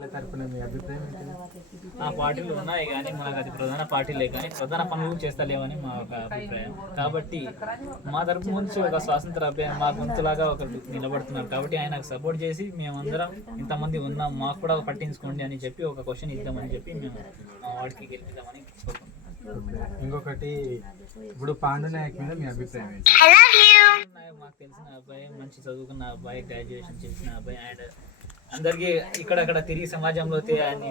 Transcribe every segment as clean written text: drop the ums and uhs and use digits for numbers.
తరపున మీ అభిప్రాయం ఏంటి? ఆ పార్టీలు ఉన్నాయి కానీ మనకు అది ప్రధాన పార్టీలే కానీ ప్రధాన పనులు చేస్తలేవని మా ఒక అభిప్రాయం. కాబట్టి మా తరపు నుంచి ఒక స్వాతంత్ర అభ్యర్థి మా గొంతులాగా ఒకరు నిలబడుతున్నారు కాబట్టి ఆయనకు సపోర్ట్ చేసి మేమందరం ఇంతమంది ఉన్నాం మాకు కూడా పట్టించుకోండి అని చెప్పి ఒక క్వశ్చన్ ఇద్దామని చెప్పి మేము మా వాడికి గెలిపిద్దామని కోరుకుంటున్నాం. ఇంకొకటి ఇప్పుడు పాండు నాయక్ మీద మీ అభిప్రాయం ఏంటి? మాకు తెలిసిన అబ్బాయి, మంచి చదువుకున్న అబ్బాయి, గ్రాడ్యుయేషన్ చేసిన అబ్బాయి అండ్ అందరికీ ఇక్కడక్కడ తిరిగి సమాజంలో అన్ని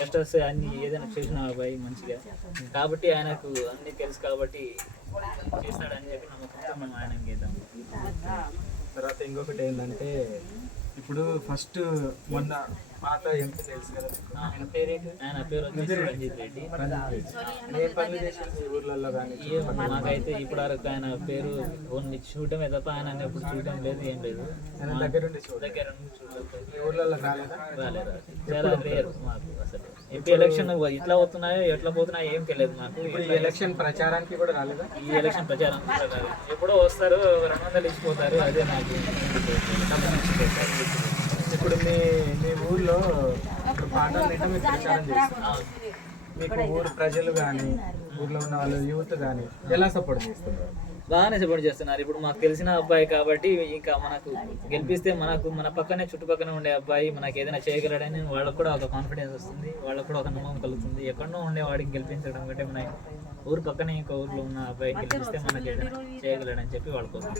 కష్టాలు అన్ని ఏదైనా చేసిన అబ్బాయి మంచిగా కాబట్టి ఆయనకు అన్ని తెలుసు కాబట్టి చేస్తాడని చెప్పి నమ్మకంతో మనం ఆయనకి గీద్దాం. తర్వాత ఇంకొకటి ఏంటంటే ఇప్పుడు ఫస్ట్ మొన్న పాత ఎంపీ తెలుసు కదా, ఆయన పేరు వచ్చేసి రంజిత్ రెడ్డి. ఏ పనులు చేశారు మీ ఊర్లలో కానీ? మాకైతే ఇప్పుడు వరకు ఆయన పేరు ఓన్లీ చూడటమే తప్ప ఆయన ఎప్పుడు చూడటం లేదు, ఏం లేదు. ఆయన దగ్గర నుండి చూడలేదు. మీ ఊర్లలో రాలేదా? రాలేదు. చాలా రేర్ మాకు అసలు. ఎంపీ ఎలక్షన్ ఎట్లా అవుతున్నాయో ఎట్లా పోతున్నాయో ఏం తెలియదు మాకు. ఈ ఎలక్షన్ ప్రచారానికి కూడా రాలేదా? ఈ ఎలక్షన్ ప్రచారం కూడా రాలేదు. ఎప్పుడో వస్తారు 200 ఇచ్చిపోతారు. అదే నాకు ఇప్పుడు మీ మీ ఊర్లో ఇప్పుడు పాటలు నిండా మీరు ప్రచారం చేస్తారు. మీకు ఊరు ప్రజలు కానీ ఊర్లో ఉన్న వాళ్ళు యూత్ కానీ ఎలా సపోర్ట్ చేస్తున్నారు? బాగానే సపోర్ట్ చేస్తున్నారు. ఇప్పుడు మాకు తెలిసిన అబ్బాయి కాబట్టి ఇంకా మనకు గెలిపిస్తే మన పక్కనే చుట్టుపక్కనే ఉండే అబ్బాయి మనకి ఏదైనా చేయగలడని వాళ్ళకు కూడా ఒక కాన్ఫిడెన్స్ వస్తుంది, వాళ్ళకు కూడా ఒక నమ్మకం కలుగుతుంది. ఎక్కడో ఉండే వాడికి గెలిపించడం కంటే మన ఊరు పక్కనే ఇంకో ఊర్లో ఉన్న అబ్బాయి గెలిపిస్తే మనకి ఏదైనా చేయగలడని చెప్పి వాళ్ళ కోసం.